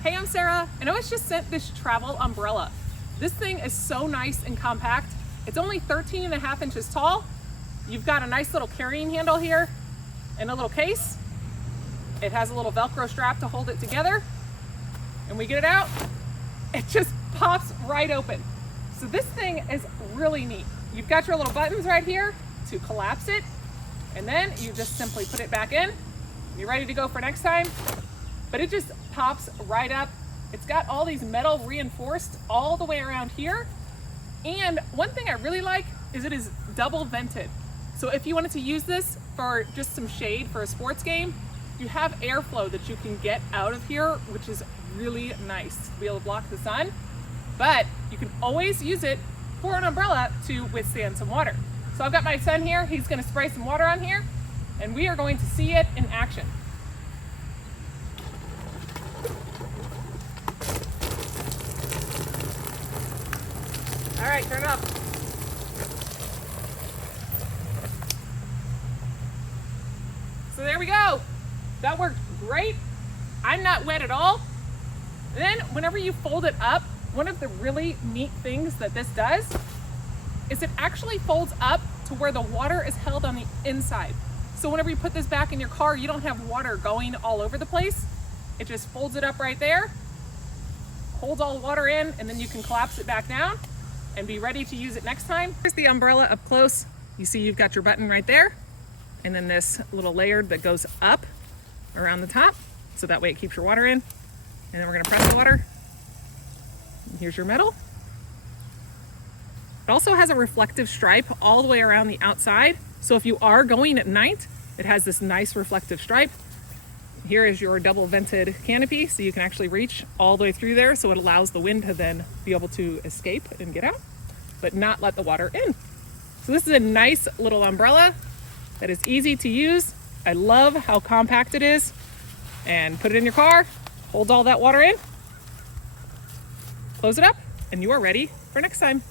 Hey, I'm Sarah, and I was just sent this travel umbrella. This thing is so nice and compact. It's only 13.5 inches tall. You've got a nice little carrying handle here and a little case. It has a little Velcro strap to hold it together. And we get it out, it just pops right open. So this thing is really neat. You've got your little buttons right here to collapse it, and then you just simply put it back in. You're ready to go for next time. But it just pops right up. It's got all these metal reinforced all the way around here. And one thing I really like is it is double vented. So if you wanted to use this for just some shade for a sports game, you have airflow that you can get out of here, which is really nice to be able to block the sun. But you can always use it for an umbrella to withstand some water. So I've got my son here, he's gonna spray some water on here, and we are going to see it in action. All right, turn it up. So there we go. That worked great. I'm not wet at all. Then whenever you fold it up, one of the really neat things that this does is it actually folds up to where the water is held on the inside. So whenever you put this back in your car, you don't have water going all over the place. It just folds it up right there, holds all the water in, and then you can collapse it back down and be ready to use it next time. Here's the umbrella up close. You see you've got your button right there, and then this little layer that goes up around the top, so that way it keeps your water in. And then we're gonna press the water. And here's your metal. It also has a reflective stripe all the way around the outside. So if you are going at night, it has this nice reflective stripe. Here is your double vented canopy, so you can actually reach all the way through there, so it allows the wind to then be able to escape and get out, but not let the water in. So this is a nice little umbrella that is easy to use. I love how compact it is. And put it in your car, holds all that water in, close it up, and you are ready for next time.